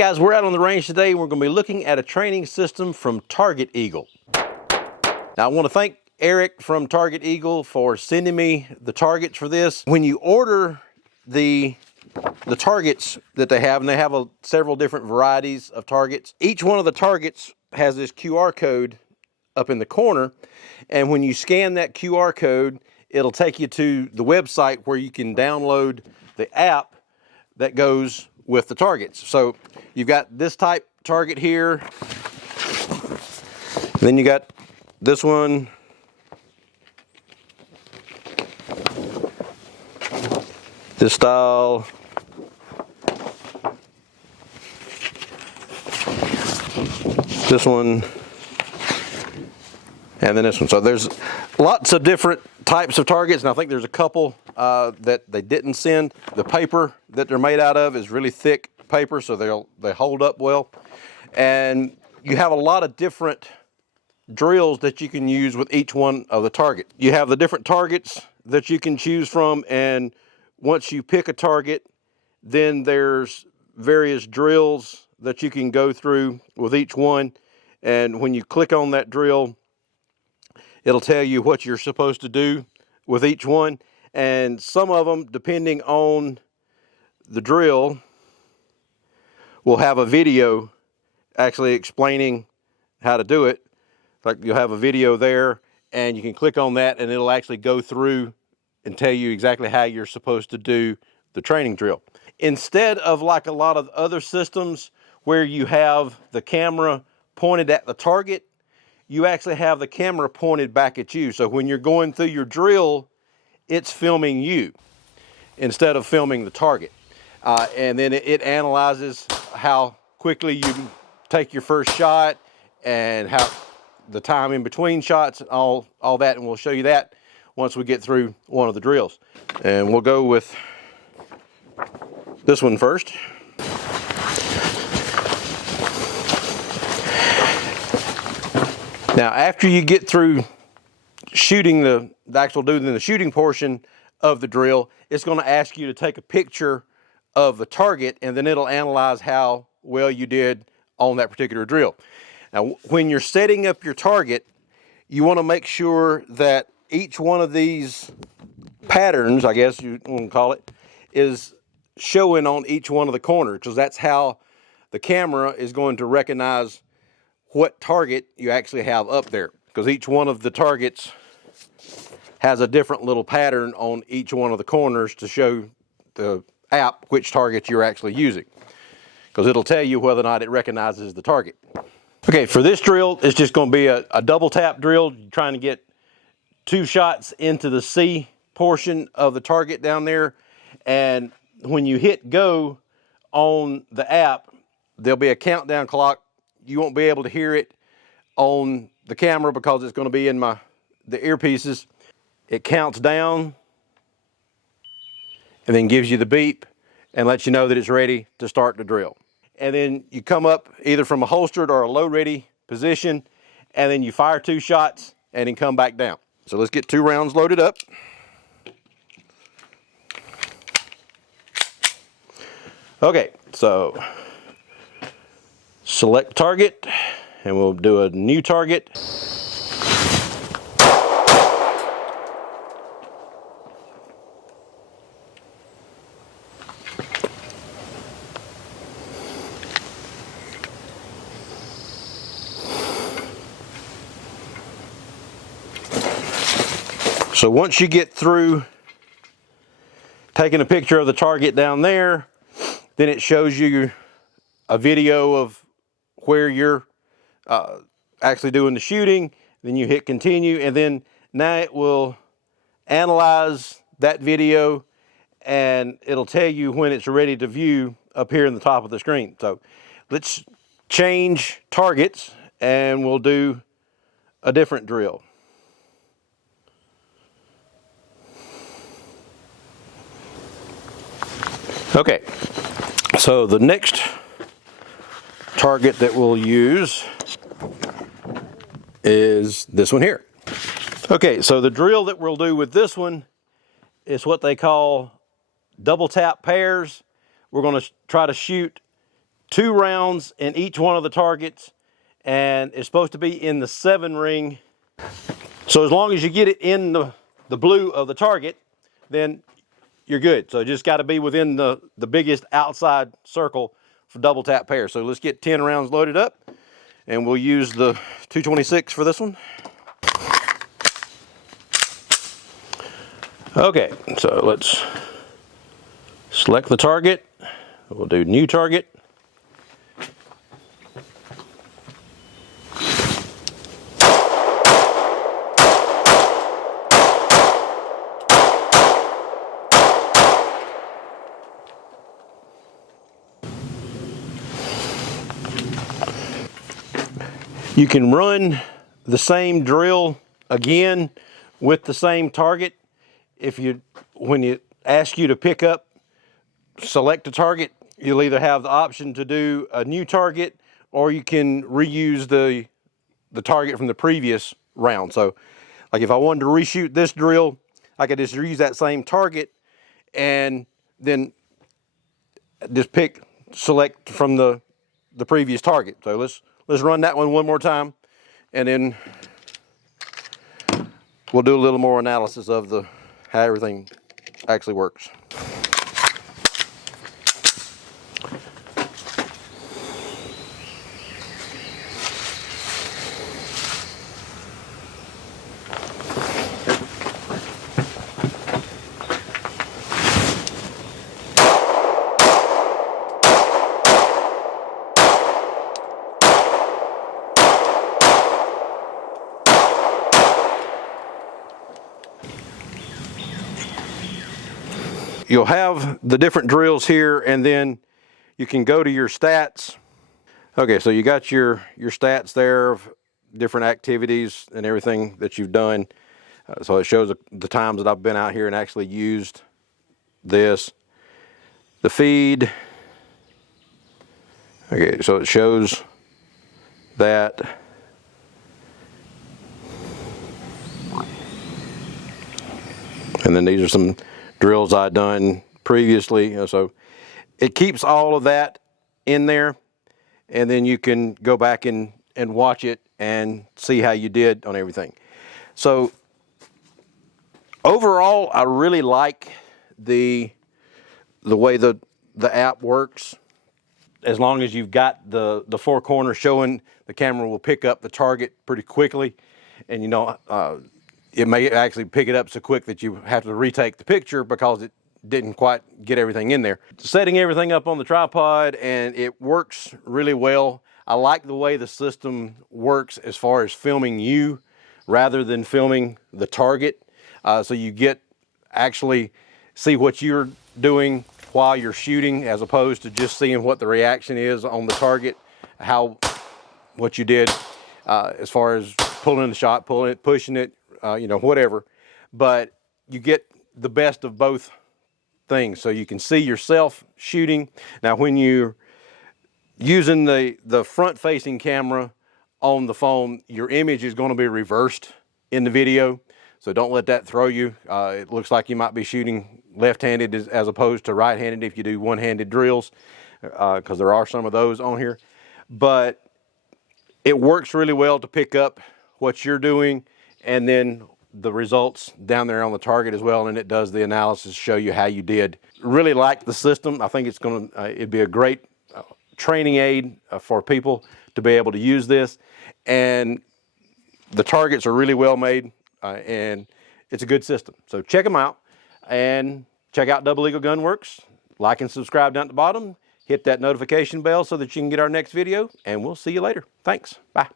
guys, we're out on the range today and we're going to be looking at a training system from Target Eagle. Now I want to thank Eric from Target Eagle for sending me the targets for this. When you order the targets that they have, and they have several different varieties of targets, each one of the targets has this QR code up in the corner, and when you scan that QR code, it'll take you to the website where you can download the app that goes with the targets. So you've got this type target here, and then you got this one, this style, this one, and then this one. So there's lots of different types of targets, and I think there's a couple that they didn't send. The paper that they're made out of is really thick paper, so they hold up well. And you have a lot of different drills that you can use with each one of the target. You have the different targets that you can choose from, and once you pick a target, then there's various drills that you can go through with each one. And when you click on that drill, it'll tell you what you're supposed to do with each one. And some of them, depending on the drill, will have a video actually explaining how to do it. Like you'll have a video there, and you can click on that and it'll actually go through and tell you exactly how you're supposed to do the training drill. Instead of like a lot of other systems where you have the camera pointed at the target, you actually have the camera pointed back at you. So when you're going through your drill, it's filming you instead of filming the target. And then it analyzes how quickly you take your first shot and how the time in between shots, all that, and we'll show you that once we get through one of the drills. And we'll go with this one first. Now, after you get through shooting the actual doing the shooting portion of the drill, it's going to ask you to take a picture of the target, and then it'll analyze how well you did on that particular drill. Now, when you're setting up your target, you want to make sure that each one of these patterns, I guess you want to call it, is showing on each one of the corners, because that's how the camera is going to recognize what target you actually have up there, because each one of the targets has a different little pattern on each one of the corners to show the app which target you're actually using, because it'll tell you whether or not it recognizes the target. Okay, for this drill, it's just going to be a double tap drill. You're trying to get 2 shots into the C portion of the target down there, and when you hit go on the app, there'll be a countdown clock. You won't be able to hear it on the camera because it's going to be in the earpieces. It counts down and then gives you the beep and lets you know that it's ready to start the drill. And then you come up either from a holstered or a low ready position, and then you fire 2 shots and then come back down. So let's get 2 rounds loaded up. Okay, so select target, and we'll do a new target. So once you get through taking a picture of the target down there, then it shows you a video of where you're actually doing the shooting. Then you hit continue, and then now it will analyze that video and it'll tell you when it's ready to view up here in the top of the screen. So let's change targets and we'll do a different drill. Okay, so the next target that we'll use is this one here. Okay, so the drill that we'll do with this one is what they call double tap pairs. We're going to try to shoot 2 rounds in each one of the targets, and it's supposed to be in the 7 ring. So as long as you get it in the blue of the target, then you're good. So just got to be within the biggest outside circle for double tap pair. So let's get 10 rounds loaded up, and we'll use the 226 for this one. Okay, so let's select the target. We'll do new target. You can run the same drill again with the same target. When you ask you to pick up, select a target, you'll either have the option to do a new target, or you can reuse the target from the previous round. So like if I wanted to reshoot this drill, I could just reuse that same target and then just select from the previous target. So let's run that one more time, and then we'll do a little more analysis of how everything actually works. You'll have the different drills here, and then you can go to your stats. Okay, so you got your stats there of different activities and everything that you've done. So it shows the times that I've been out here and actually used this. The feed. Okay, so it shows that. And then these are some drills I've done previously. So it keeps all of that in there, and then you can go back and watch it and see how you did on everything. So overall, I really like the way the app works. As long as you've got the 4 corners showing, the camera will pick up the target pretty quickly, and it may actually pick it up so quick that you have to retake the picture because it didn't quite get everything in there. Setting everything up on the tripod, and it works really well. I like the way the system works as far as filming you rather than filming the target. So you actually see what you're doing while you're shooting, as opposed to just seeing what the reaction is on the target, what you did as far as pulling the shot, pulling it, pushing it, whatever. But you get the best of both things. So you can see yourself shooting. Now when you're using the front-facing camera on the phone, your image is going to be reversed in the video. So don't let that throw you. It looks like you might be shooting left-handed as opposed to right-handed if you do one-handed drills, because there are some of those on here. But it works really well to pick up what you're doing, and then the results down there on the target as well, and it does the analysis, show you how you did. Really like the system. I think it'd be a great training aid for people to be able to use this. And the targets are really well made, and it's a good system. So check them out, and check out Double Eagle Gun Works. Like and subscribe down at the bottom. Hit that notification bell so that you can get our next video, and we'll see you later. Thanks. Bye.